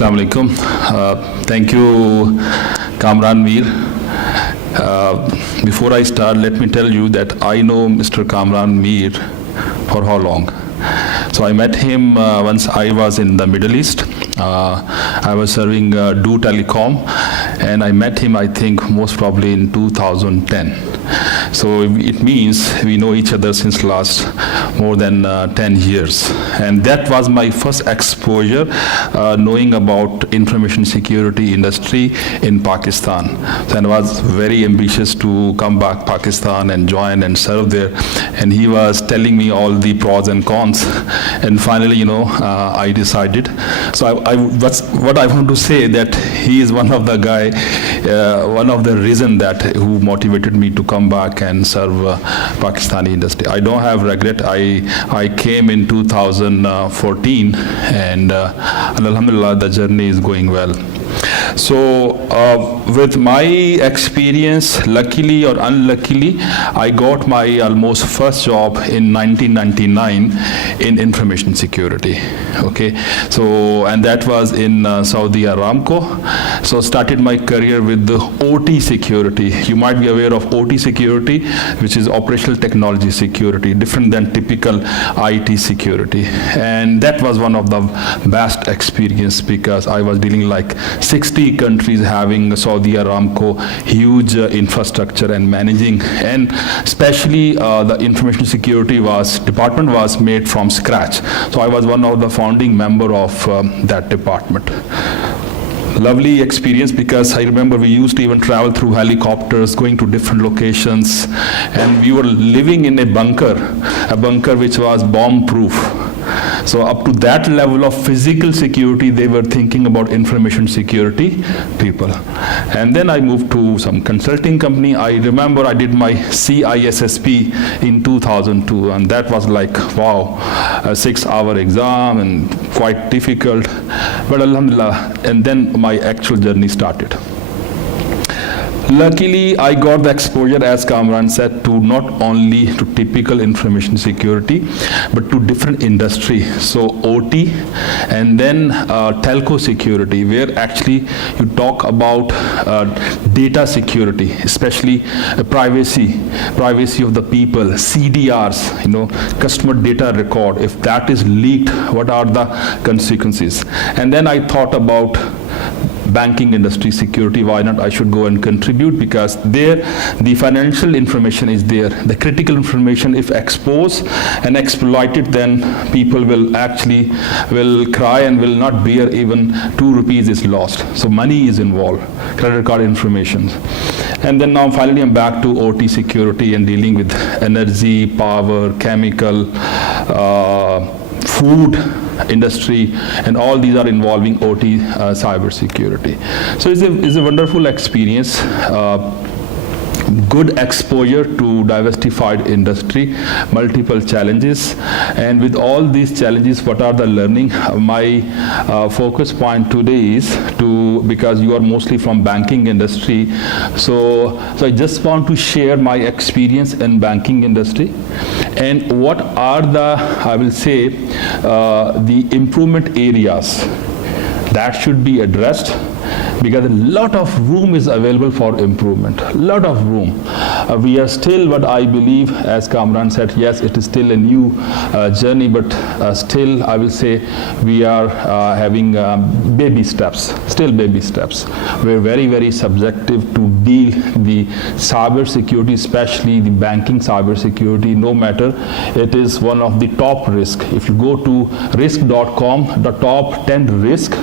Assalamu alaikum. Thank you, Kamran Mir. Before I start, let me tell you that I know Mr. Kamran Mir for how long? So I met him once I was in the Middle East. I was serving Do Telecom, and I met him, I think, most probably in 2010. So it means we know each other since last more than 10 years. And that was my first exposure knowing about information security industry in Pakistan. So I was very ambitious to come back Pakistan and join and serve there. And he was telling me all the pros and cons. And finally, I decided. So what I want to say that he is one of the guy, one of the reason that who motivated me to come back and serve Pakistani industry. I don't have regret. I came in 2014, and alhamdulillah, the journey is going well. So with my experience, luckily or unluckily, I got my almost first job in 1999 in information security. Okay, so and that was in Saudi Aramco. So started my career with the OT security. You might be aware of OT security, which is operational technology security, different than typical IT security. And that was one of the best experience because I was dealing like 60 countries having Saudi Aramco huge infrastructure and managing, and especially the information security department was made from scratch. So I was one of the founding member of that department. Lovely experience because I remember we used to even travel through helicopters, going to different locations, and we were living in a bunker which was bomb-proof. So up to that level of physical security, they were thinking about information security people. And then I moved to some consulting company. I remember I did my CISSP in 2002, and that was like, wow, a 6-hour exam and quite difficult. But alhamdulillah, and then my actual journey started. Luckily, I got the exposure, as Kamran said, to not only to typical information security, but to different industry. So OT, and then telco security, where actually you talk about data security, especially privacy of the people, CDRs, customer data record. If that is leaked, what are the consequences? And then I thought about banking industry security. Why not? I should go and contribute because there the financial information is there. The critical information, if exposed and exploited, then people will cry and will not bear even 2 rupees is lost. So money is involved, credit card information. And then now finally I'm back to OT security and dealing with energy, power, chemical, food industry, and all these are involving OT cyber security. So it's a wonderful experience. Good exposure to diversified industry, multiple challenges, and with all these challenges, what are the learning? My focus point today is because you are mostly from banking industry, so I just want to share my experience in banking industry and what are the, I will say, the improvement areas that should be addressed, because a lot of room is available for improvement, a lot of room. We are still, what I believe, as Kamran said, yes, it is still a new journey, but still I will say we are having baby steps, still baby steps. We're very, very subjective to deal the cyber security, especially the banking cyber security, no matter, it is one of the top risk. If you go to risk.com, the top 10 risk,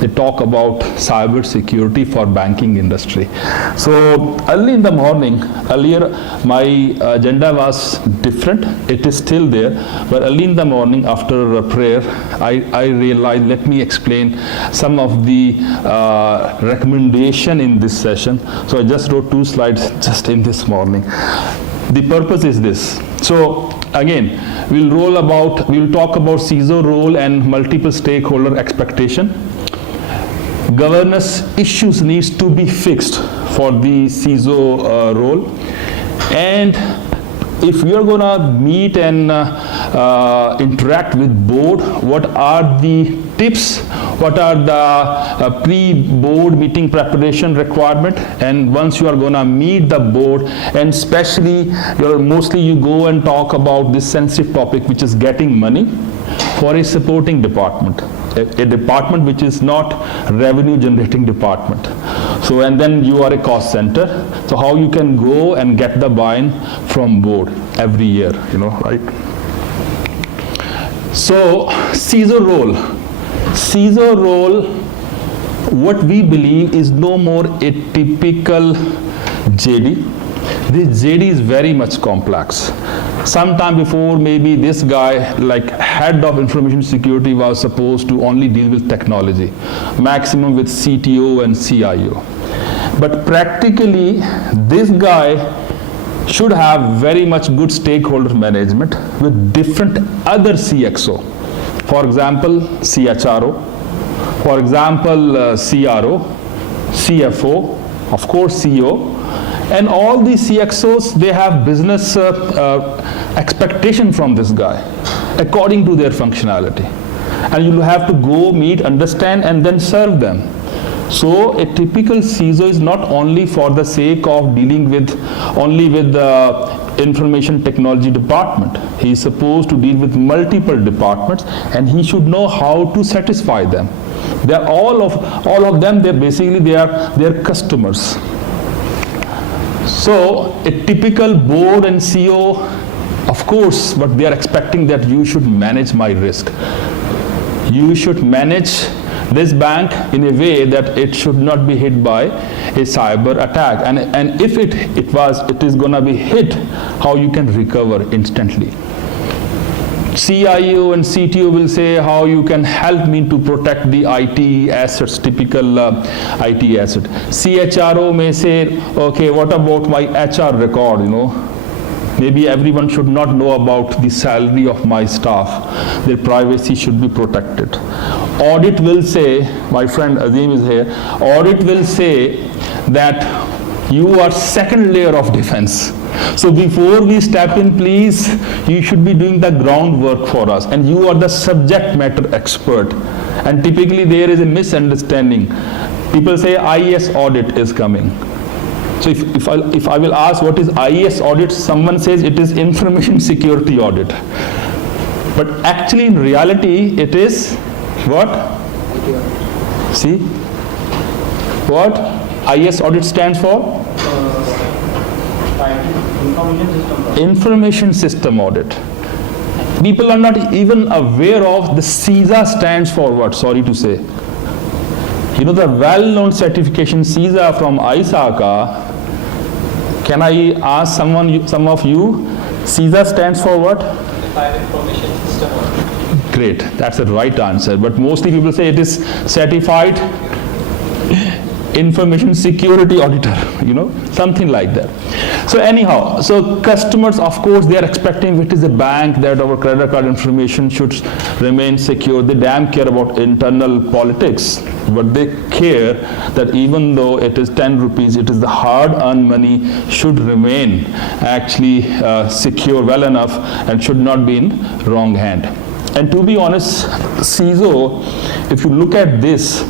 they talk about cyber security for banking industry. So early in the morning, earlier my agenda was different. It is still there, but early in the morning after a prayer, I realized, let me explain some of the recommendation in this session. So I just wrote 2 slides just in this morning. The purpose is this. So again, we'll talk about CISO role and multiple stakeholder expectation. Governance issues needs to be fixed for the CISO role, and if we are going to meet and interact with board, what are the tips, what are the pre-board meeting preparation requirement, and once you are gonna meet the board, and especially mostly you go and talk about this sensitive topic, which is getting money for a supporting department, a department which is not revenue generating department. So, and then you are a cost center, so how you can go and get the buy-in from board every year, right? So CISO role, what we believe is no more a typical JD. This JD is very much complex. Sometime before, maybe this guy, like head of information security, was supposed to only deal with technology, maximum with CTO and CIO. But practically, this guy should have very much good stakeholder management with different other CXO. For example, CHRO, for example, CRO, CFO, of course CEO, and all these CXOs, they have business expectation from this guy according to their functionality. And you'll have to go meet, understand, and then serve them. So a typical CISO is not only for the sake of dealing with only with the information technology department. He is supposed to deal with multiple departments, and he should know how to satisfy them. They are all of them. They are customers. So a typical board and CEO, of course, but they are expecting that you should manage my risk. You should manage this bank in a way that it should not be hit by a cyber attack, and if it is going to be hit, how you can recover instantly. CIO and CTO will say how you can help me to protect the IT assets, typical IT asset. CHRO may say, okay, what about my HR record, Maybe everyone should not know about the salary of my staff. Their privacy should be protected. Audit will say, my friend Azim is here, audit will say that you are second layer of defense. So before we step in, please, you should be doing the groundwork for us, and you are the subject matter expert. And typically there is a misunderstanding. People say IS audit is coming. So if I will ask what is IS audit, someone says it is information security audit. But actually in reality it is what? See? What IS audit stands for? Information system audit. People are not even aware of the CISA stands for what, sorry to say. The well-known certification CISA from ISACA. Can I ask some of you, CISA stands for what? Certified Information System Auditor. Great, that's the right answer. But mostly people say it is Certified Information Security Auditor, something like that. So anyhow, so customers, of course, they are expecting, if it is a bank, that our credit card information should remain secure. They damn care about internal politics, but they care that even though it is 10 rupees, it is the hard-earned money, should remain actually secure well enough and should not be in wrong hand. And to be honest, CISO, if you look at this,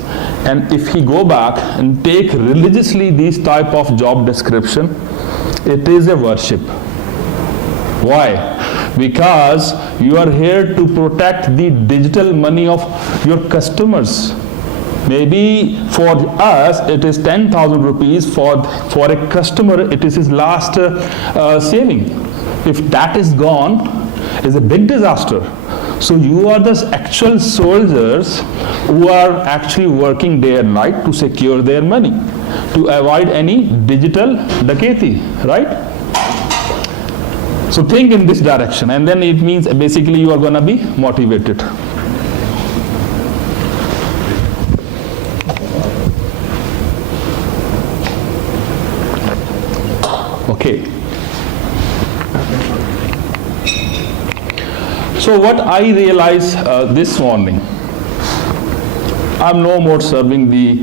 and if he go back and take religiously these type of job description, it is a worship. Why? Because you are here to protect the digital money of your customers. Maybe for us it is 10,000 rupees, for a customer it is his last saving. If that is gone, it's a big disaster. So you are the actual soldiers who are actually working day and night to secure their money, to avoid any digital dacoity, right? So think in this direction, and then it means basically you are going to be motivated. Okay. So what I realized this morning, I'm no more serving the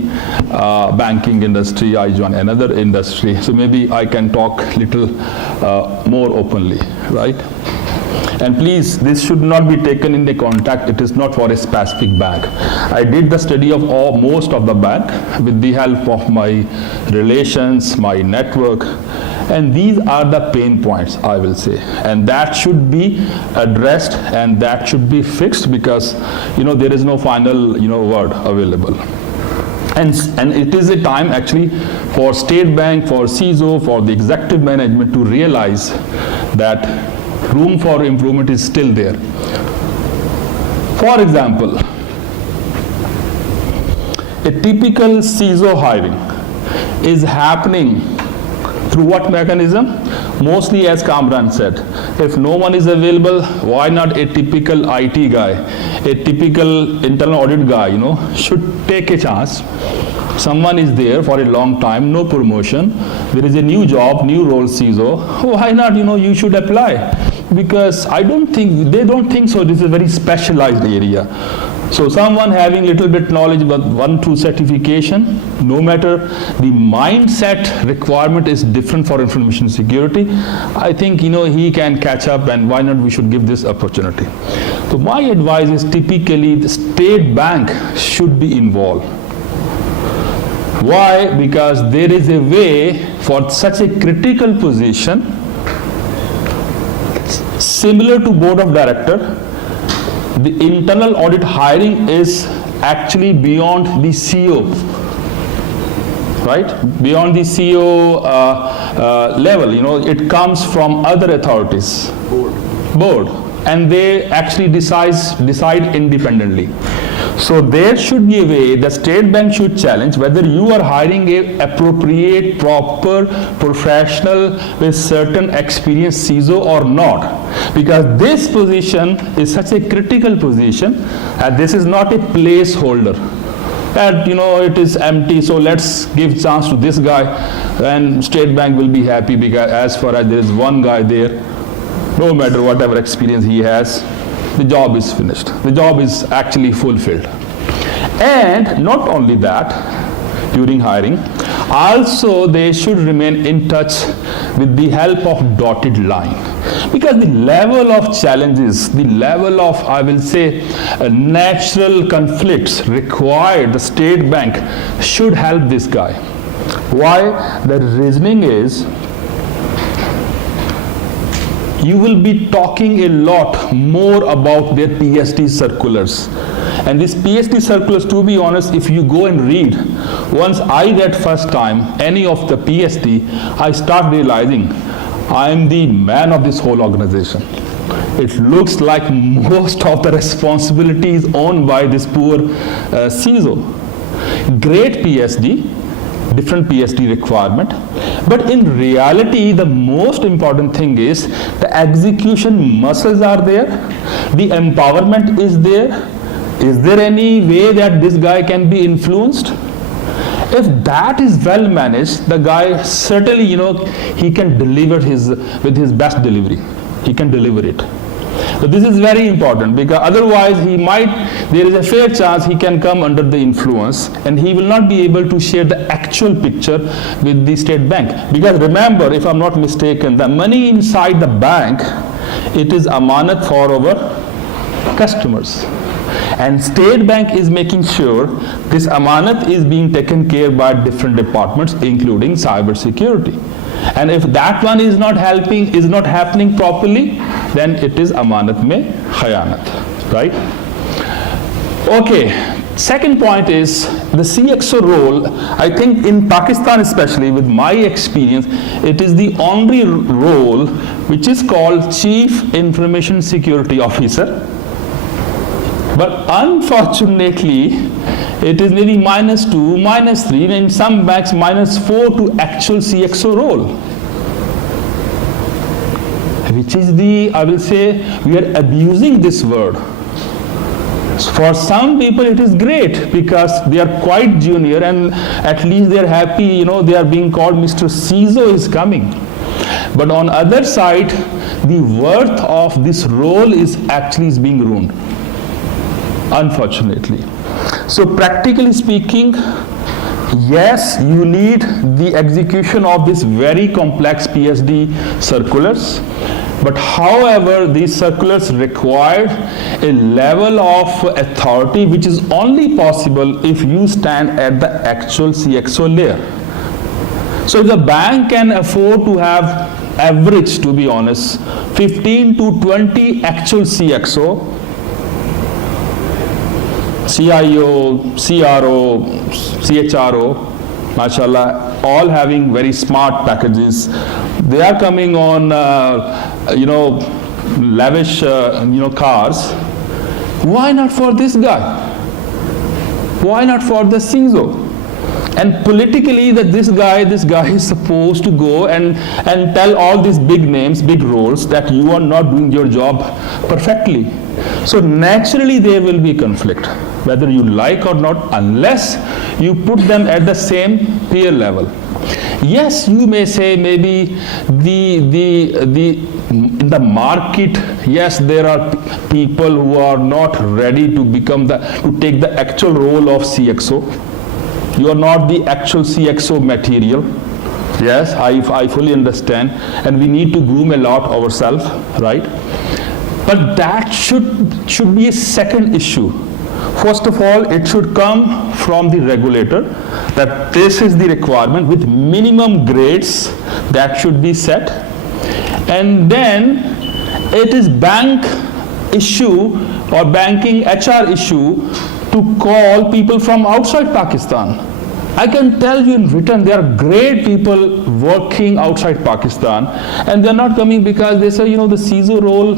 banking industry. I joined another industry, so maybe I can talk little more openly, right? And please, this should not be taken in the context, it is not for a specific bank. I did the study of most of the bank with the help of my relations, my network, and these are the pain points, I will say, and that should be addressed and that should be fixed, because there is no final word available. And it is a time actually for State Bank, for CISO, for the executive management to realize that room for improvement is still there. For example, a typical CISO hiring is happening through what mechanism? Mostly, as Kamran said, if no one is available, why not a typical IT guy, a typical internal audit guy, should take a chance. Someone is there for a long time, no promotion, there is a new job, new role CISO, why not, you should apply. Because they don't think so, this is a very specialized area. So someone having little bit knowledge about 1-2 certification, no matter the mindset requirement is different for information security, I think he can catch up, and why not we should give this opportunity. So my advice is typically the State Bank should be involved. Why? Because there is a way for such a critical position, similar to board of director, the internal audit hiring is actually beyond the CEO, right? Beyond the CEO level, it comes from other authorities. Board. And they actually decide independently. So there should be a way the State Bank should challenge whether you are hiring a appropriate, proper, professional with certain experience CISO or not. Because this position is such a critical position, and this is not a placeholder. And it is empty, so let's give chance to this guy, and State Bank will be happy, because as far as there is one guy there, no matter whatever experience he has, the job is finished. The job is actually fulfilled. And not only that, during hiring, also they should remain in touch with the help of dotted line. Because the level of challenges, the level of, I will say, natural conflicts required, the State Bank should help this guy. Why? The reasoning is, you will be talking a lot more about their PSD circulars. And these PSD circulars, to be honest, if you go and read, once I read first time any of the PSD, I start realizing I am the man of this whole organization. It looks like most of the responsibility is owned by this poor CISO. Great PSD, different PSD requirement, but in reality the most important thing is the execution muscles are there, the empowerment is there. Is there any way that this guy can be influenced? If that is well managed, the guy certainly he can deliver with his best delivery, he can deliver it. So this is very important, because otherwise there is a fair chance he can come under the influence, and he will not be able to share the actual picture with the State Bank. Because remember, if I'm not mistaken, the money inside the bank, it is amanat for our customers. And State Bank is making sure this amanat is being taken care by different departments, including cyber security. And if that one is not happening properly, then it is amanat mein khayanat, right? Okay, second point is the CXO role. I think in Pakistan especially, with my experience, it is the only role which is called Chief Information Security Officer. But unfortunately, it is maybe -2, -3, and in some banks -4 to actual CXO role. Which is I will say, we are abusing this word. For some people it is great, because they are quite junior and at least they are happy, they are being called Mr. CISO is coming. But on other side, the worth of this role is being ruined, unfortunately. So practically speaking, yes, you need the execution of this very complex PSD circulars, But however, these circulars required a level of authority which is only possible if you stand at the actual CXO layer. So if the bank can afford to have average, to be honest, 15 to 20 actual CXO, CIO, CRO, CHRO, mashallah, all having very smart packages. They are coming on, lavish, cars. Why not for this guy? Why not for the CISO? And politically, that this guy is supposed to go and tell all these big names, big roles, that you are not doing your job perfectly. So naturally there will be conflict, whether you like or not, unless you put them at the same peer level. Yes, you may say maybe in the market, yes, there are people who are not ready to take the actual role of CXO. You are not the actual CXO material. Yes, I fully understand, and we need to groom a lot ourselves, right? But that should be a second issue. First of all, it should come from the regulator that this is the requirement with minimum grades that should be set. And then it is bank issue or banking HR issue to call people from outside Pakistan. I can tell you in return, there are great people working outside Pakistan, and they're not coming because they say, the CISO role,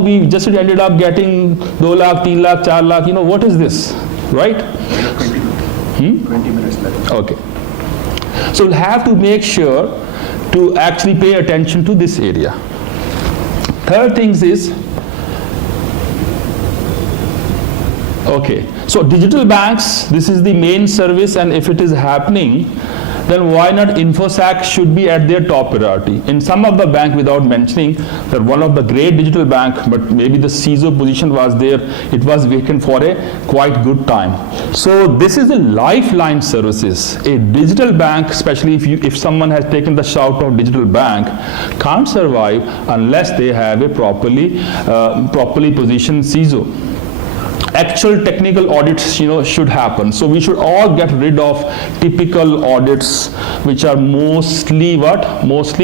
we just ended up getting 2 lakh, 3 lakh, 4 lakh, what is this, right? 20 minutes left. Okay. So we'll have to make sure to actually pay attention to this area. Third things is, okay, so digital banks, this is the main service, and if it is happening, then why not InfoSec should be at their top priority. In some of the bank, without mentioning, that one of the great digital bank, but maybe the CISO position was there, it was vacant for a quite good time. So this is a lifeline services. A digital bank, especially if someone has taken the shout of digital bank, can't survive unless they have a properly positioned CISO. Actual technical audits, should happen. So we should all get rid of typical audits, which are mostly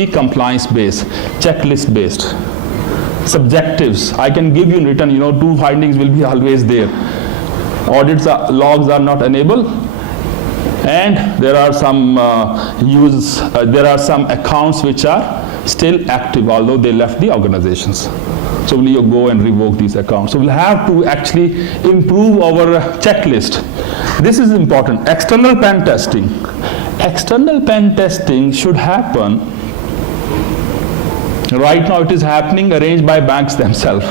compliance based, checklist based. Subjectives, I can give you in written, 2 findings will be always there. Logs are not enabled, and there are some accounts which are still active, although they left the organizations. So will you go and revoke these accounts? So we'll have to actually improve our checklist. This is important. External pen testing. External pen testing should happen. Right now it is happening, arranged by banks themselves.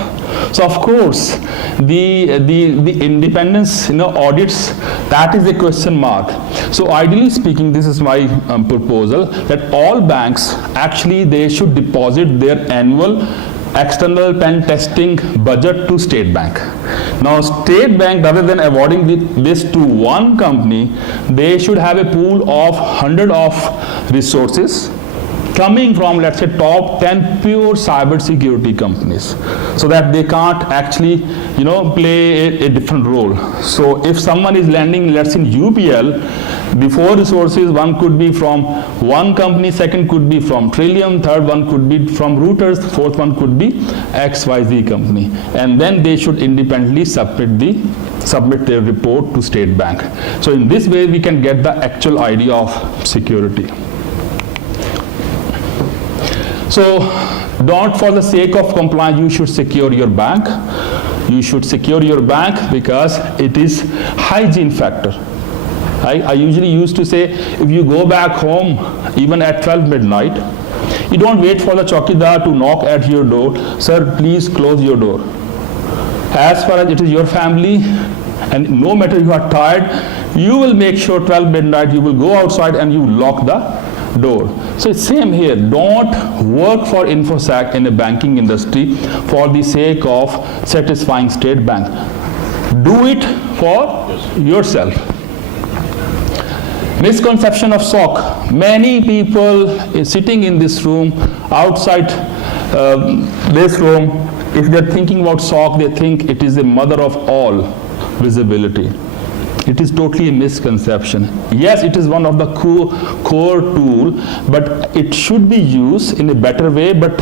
So of course, the independence, audits, that is a question mark. So ideally speaking, this is my proposal, that all banks, actually they should deposit their annual external pen testing budget to State Bank. Now State Bank, rather than awarding this to one company, they should have a pool of 100 of resources coming from, let's say, top 10 pure cyber security companies, so that they can't actually, play a different role. So if someone is lending, let's say in UPL, the 4 resources, one could be from one company, second could be from Trillium, third one could be from Routers, fourth one could be XYZ company. And then they should independently submit their report to State Bank. So in this way, we can get the actual idea of security. So don't, for the sake of compliance, you should secure your bank. You should secure your bank because it is hygiene factor. I usually used to say, if you go back home, even at 12 midnight, you don't wait for the chowkidar to knock at your door, sir, please close your door. As far as it is your family, and no matter you are tired, you will make sure 12 midnight, you will go outside and you lock the door. So it's same here. Don't work for InfoSec in the banking industry for the sake of satisfying State Bank. Do it for yourself. Misconception of SOC. Many people sitting in this room outside this room, if they're thinking about SOC, they think it is the mother of all visibility. It is totally a misconception. Yes, it is one of the core tool, but it should be used in a better way. But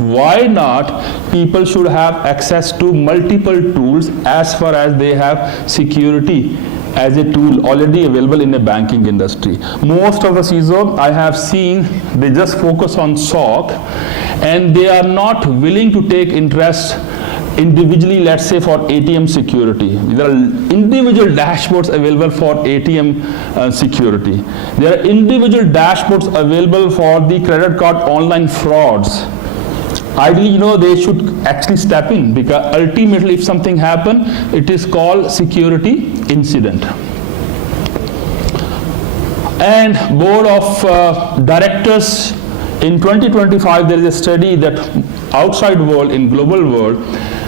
why not? People should have access to multiple tools as far as they have security as a tool already available in the banking industry. Most of the CISO I have seen, they just focus on SOC, and they are not willing to take interest individually, let's say for ATM security. There are individual dashboards available for ATM security. There are individual dashboards available for the credit card online frauds. Ideally, they should actually step in, because ultimately if something happens, it is called security incident. And board of directors, in 2025, there is a study that outside world, in global world,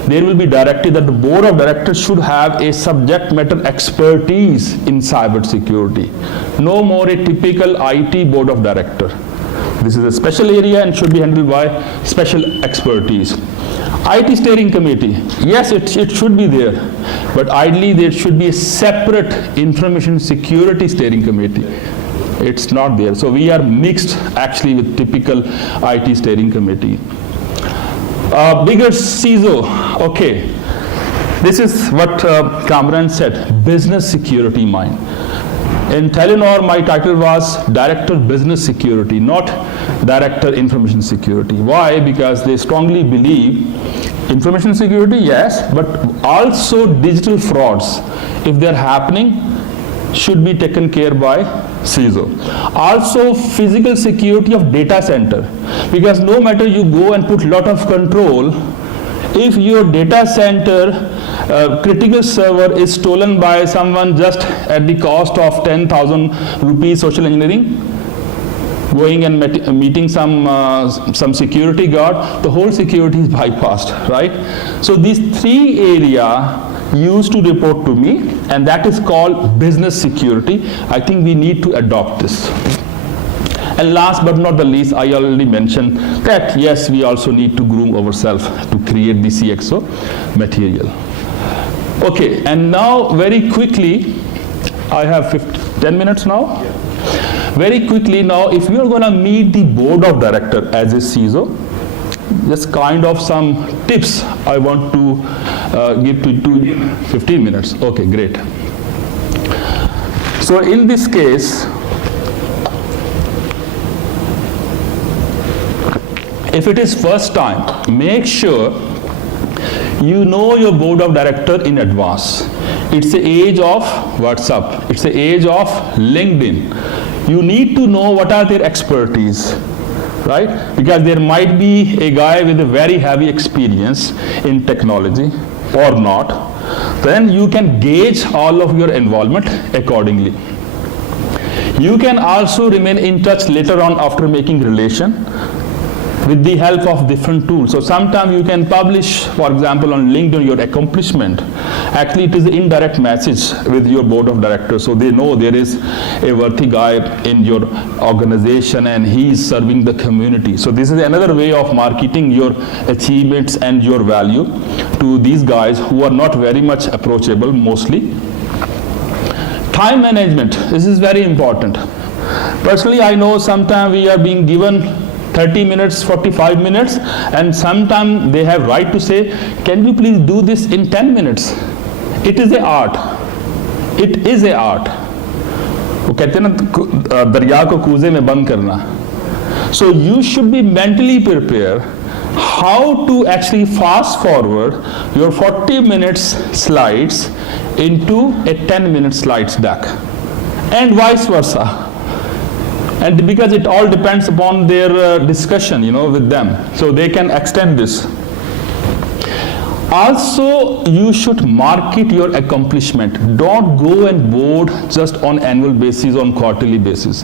there will be directed that the board of directors should have a subject matter expertise in cyber security. No more a typical IT board of director. This is a special area and should be handled by special expertise. IT steering committee, yes, it should be there, but ideally there should be a separate information security steering committee. It's not there. So we are mixed actually with typical IT steering committee. Bigger CISO, okay. This is what Kamran said, business security mind. In Telenor, my title was Director Business Security, not Director Information Security. Why? Because they strongly believe information security, yes, but also digital frauds, if they're happening, should be taken care by CISO. Also physical security of data center, because no matter you go and put lot of control, if your data center critical server is stolen by someone just at the cost of 10,000 rupees social engineering, going and meeting some security guard, the whole security is bypassed, right? So these three areas used to report to me, and that is called business security. I think we need to adopt this. And last but not the least, I already mentioned that yes, we also need to groom ourselves to create the CXO material. Okay, and now very quickly, I have 10 minutes now. Very quickly now, if you are going to meet the board of director as a CISO, just kind of some tips I want to give to 15 minutes. Okay, great. So in this case, if it is first time, make sure you know your board of director in advance. It's the age of WhatsApp. It's the age of LinkedIn. You need to know what are their expertise, right? Because there might be a guy with a very heavy experience in technology or not. Then you can gauge all of your involvement accordingly. You can also remain in touch later on after making relation with the help of different tools. So sometimes you can publish, for example, on LinkedIn your accomplishment. Actually, it is an indirect message with your board of directors, so they know there is a worthy guy in your organization and he is serving the community. So this is another way of marketing your achievements and your value to these guys who are not very much approachable mostly. Time management, this is very important. Personally, I know sometimes we are being given 30 minutes, 45 minutes, and sometimes they have right to say, can you please do this in 10 minutes? It is an art. It is an art. वो कहते हैं ना दरिया को कूजे में बंद करना. So you should be mentally prepared how to actually fast forward your 40 minutes slides into a 10-minute slides deck, and vice versa. And because it all depends upon their discussion, with them. So they can extend this. Also, you should market your accomplishment. Don't go and board just on annual basis, on quarterly basis.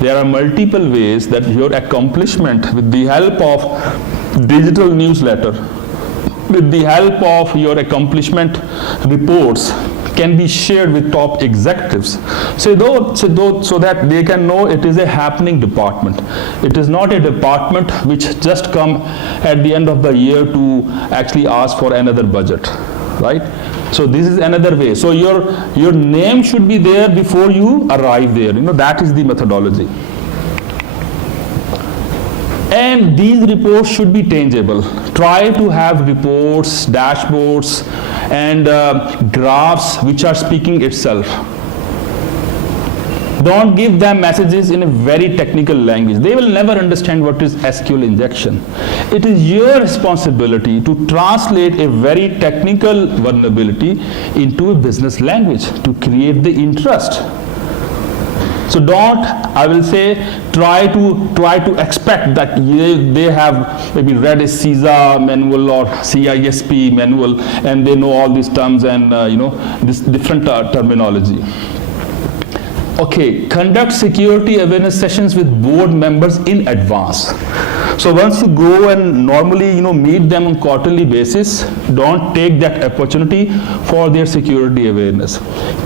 There are multiple ways that your accomplishment, with the help of digital newsletter, with the help of your accomplishment reports, can be shared with top executives, so that they can know it is a happening department. It is not a department which just come at the end of the year to actually ask for another budget, right? So this is another way. So your name should be there before you arrive there. That is the methodology. And these reports should be tangible. Try to have reports, dashboards, and graphs which are speaking itself. Don't give them messages in a very technical language. They will never understand what is SQL injection. It is your responsibility to translate a very technical vulnerability into a business language to create the interest. So don't, I will say, try to expect that they have maybe read a CISA manual or CISP manual and they know all these terms and this different terminology. Okay, conduct security awareness sessions with board members in advance. So once you go and normally meet them on quarterly basis, don't take that opportunity for their security awareness.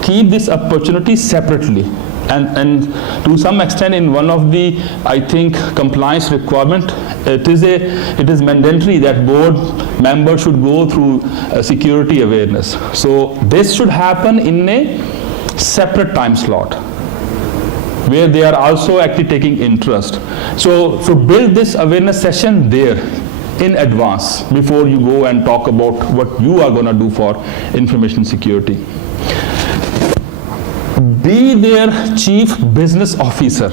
Keep this opportunity separately. And to some extent, in one of the, I think, compliance requirement, it is mandatory that board members should go through security awareness. So this should happen in a separate time slot, where they are also actually taking interest. So build this awareness session there in advance before you go and talk about what you are going to do for information security. Be their chief business officer,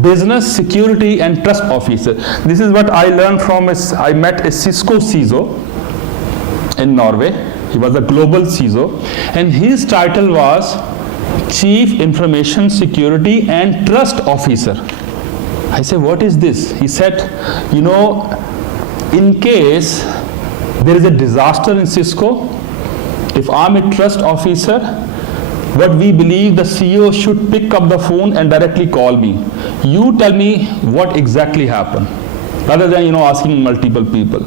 business security and trust officer. This is what I learned from I met a Cisco CISO in Norway. He was a global CISO, and his title was Chief Information Security and Trust Officer. I said, what is this? He said, in case there is a disaster in Cisco, if I'm a trust officer, what we believe the CEO should pick up the phone and directly call me. You tell me what exactly happened, rather than asking multiple people.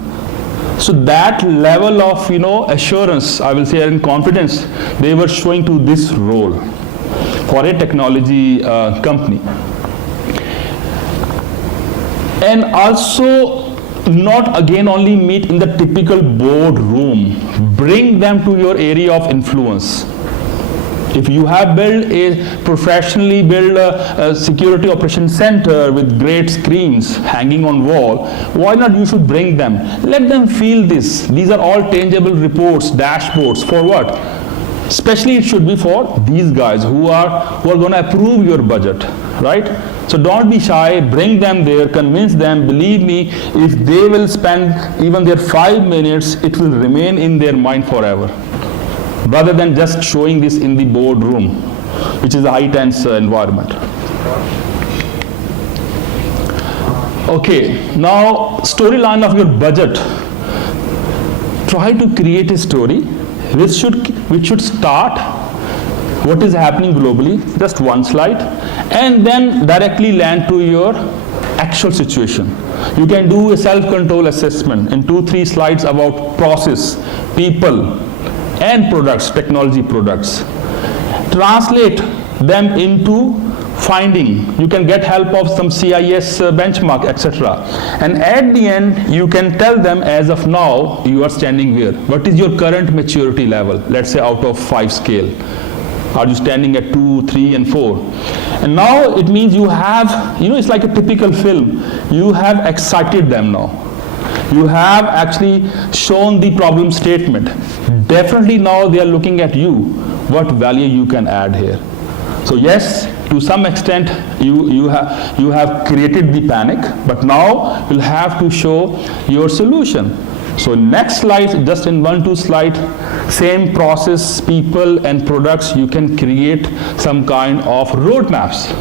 So that level of assurance, I will say, and confidence they were showing to this role for a technology company. And also, not again only meet in the typical boardroom. Bring them to your area of influence. If you have built a professionally built security operations center with great screens hanging on wall, why not you should bring them? Let them feel this. These are all tangible reports, dashboards. For what? Especially it should be for these guys who are going to approve your budget, right? So don't be shy, bring them there, convince them. Believe me, if they will spend even their 5 minutes, it will remain in their mind forever, rather than just showing this in the boardroom, which is a high tense environment. Okay, now storyline of your budget. Try to create a story which should start what is happening globally, just one slide, and then directly land to your actual situation. You can do a self-control assessment in 2-3 slides about process, people, and products, technology products. Translate them into finding. You can get help of some CIS benchmark, etc. And at the end, you can tell them as of now, you are standing where? What is your current maturity level? Let's say out of 5 scale. Are you standing at 2, 3, and 4? And now it means you have, it's like a typical film. You have excited them now. You have actually shown the problem statement. Definitely now they are looking at you, what value you can add here. So yes, to some extent you have created the panic, but now you'll have to show your solution. So next slide, just in 1-2 slide, same process, people and products, you can create some kind of roadmaps.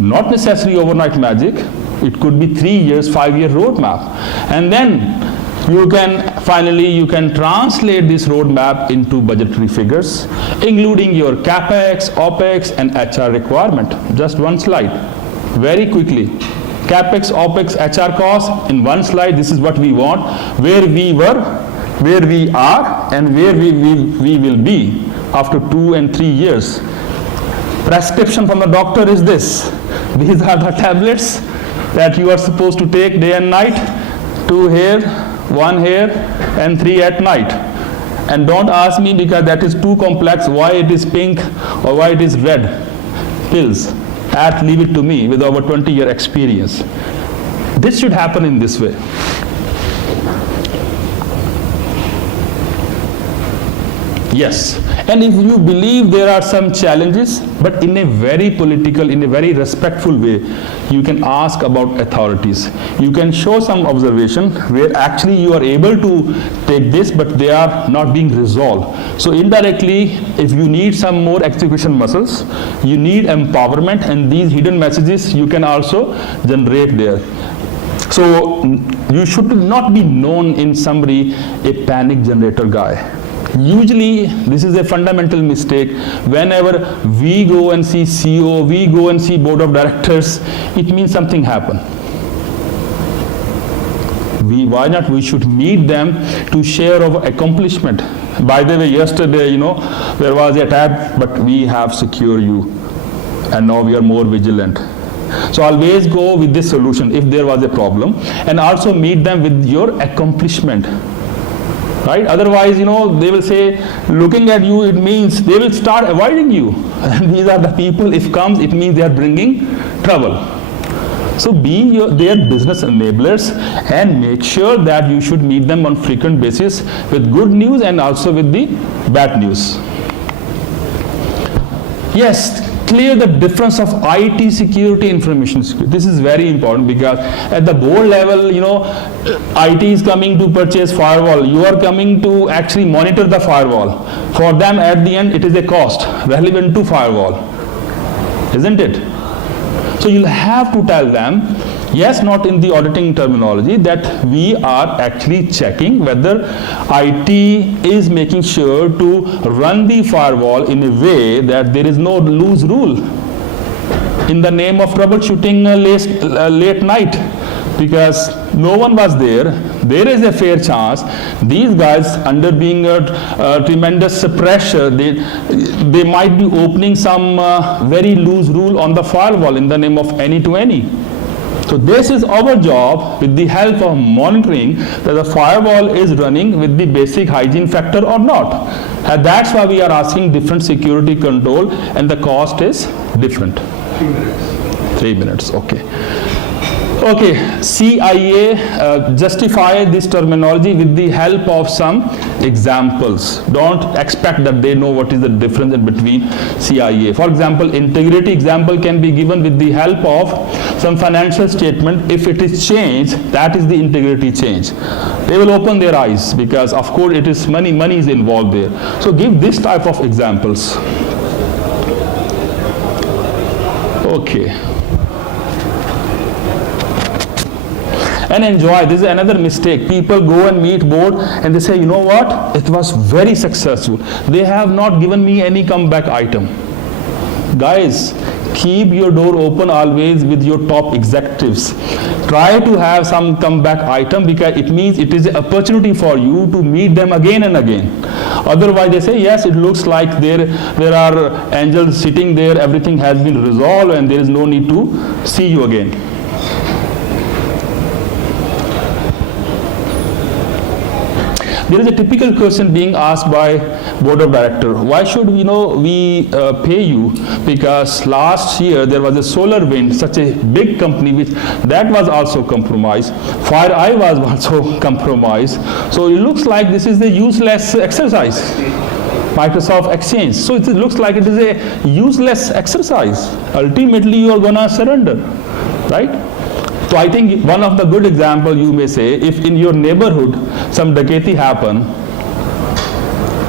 Not necessarily overnight magic. It could be 3 years, 5-year roadmap. And then you can translate this roadmap into budgetary figures, including your CapEx, OpEx, and HR requirement. Just one slide, very quickly. CapEx, OpEx, HR costs in one slide. This is what we want. Where we where we are and where we will be after 2 and 3 years. Prescription from the doctor is this. These are the tablets that you are supposed to take day and night. 2 here, 1 here, and 3 at night. And don't ask me, because that is too complex, why it is pink or why it is red pills. Leave it to me with over 20-year experience. This should happen in this way. Yes, and if you believe there are some challenges, but in a very political, in a very respectful way, you can ask about authorities. You can show some observation where actually you are able to take this, but they are not being resolved. So indirectly, if you need some more execution muscles, you need empowerment, and these hidden messages you can also generate there. So you should not be known in summary a panic generator guy. Usually, this is a fundamental mistake. Whenever we go and see CEO, we go and see board of directors, it means something happened. Why not? We should meet them to share our accomplishment. By the way, yesterday, there was a attack, but we have secured you, and now we are more vigilant. So always go with this solution if there was a problem, and also meet them with your accomplishment. Right? Otherwise, they will say, looking at you, it means they will start avoiding you. And these are the people, if comes, it means they are bringing trouble. So be their business enablers and make sure that you should meet them on frequent basis with good news and also with the bad news. Yes, clear the difference of IT security, information security. This is very important, because at the board level, IT is coming to purchase firewall. You are coming to actually monitor the firewall. For them, at the end, it is a cost relevant to firewall, isn't it? So you'll have to tell them, yes, not in the auditing terminology, that we are actually checking whether IT is making sure to run the firewall in a way that there is no loose rule in the name of troubleshooting late night, because no one was there. There is a fair chance these guys, under being tremendous pressure, they might be opening some very loose rule on the firewall in the name of any to any. So this is our job, with the help of monitoring, that the firewall is running with the basic hygiene factor or not. And that's why we are asking different security control, and the cost is different. 3 minutes. 3 minutes, okay. Okay, CIA, justify this terminology with the help of some examples. Don't expect that they know what is the difference in between CIA. For example, integrity example can be given with the help of some financial statement. If it is changed, that is the integrity change. They will open their eyes, because of course it is money is involved there. So give this type of examples. Okay. And enjoy. This is another mistake. People go and meet board and they say, you know what, it was very successful. They have not given me any comeback item. Guys, keep your door open always with your top executives. Try to have some comeback item, because it means it is an opportunity for you to meet them again and again. Otherwise they say, yes, it looks like there are angels sitting there, everything has been resolved and there is no need to see you again. There is a typical question being asked by board of director. Why should we pay you? Because last year there was a solar wind, such a big company, which that was also compromised. FireEye was also compromised. So it looks like this is a useless exercise. Microsoft Exchange. So it looks like it is a useless exercise. Ultimately you are gonna surrender, right? So I think one of the good example you may say, if in your neighborhood some dacoity happen,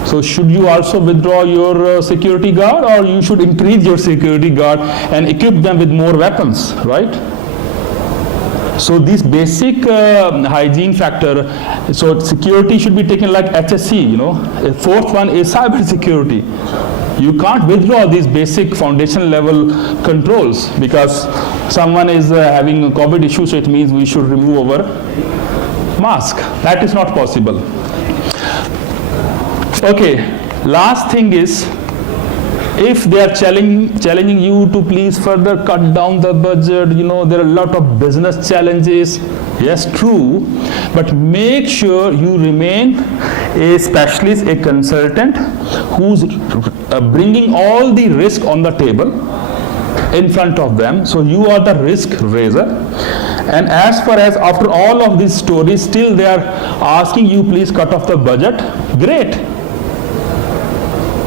so should you also withdraw your security guard, or you should increase your security guard and equip them with more weapons, right? So this basic hygiene factor, so security should be taken like HSC, A fourth one is cyber security. You can't withdraw these basic foundation level controls because someone is having a COVID issue, so it means we should remove our mask. That is not possible. Okay, last thing is, if they are challenging you to please further cut down the budget, there are a lot of business challenges. Yes, true, but make sure you remain a specialist, a consultant who's bringing all the risk on the table in front of them. So you are the risk raiser. And as far as after all of these stories, still they are asking you, please cut off the budget. Great.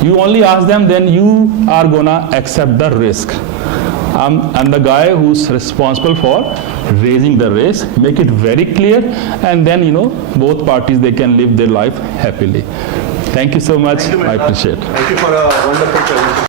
You only ask them, then you are gonna accept the risk. I'm the guy who's responsible for raising the risk. Make it very clear, and then both parties, they can live their life happily. Thank you so much. Thank you, I Mehzad. appreciate it. Thank you for a wonderful presentation.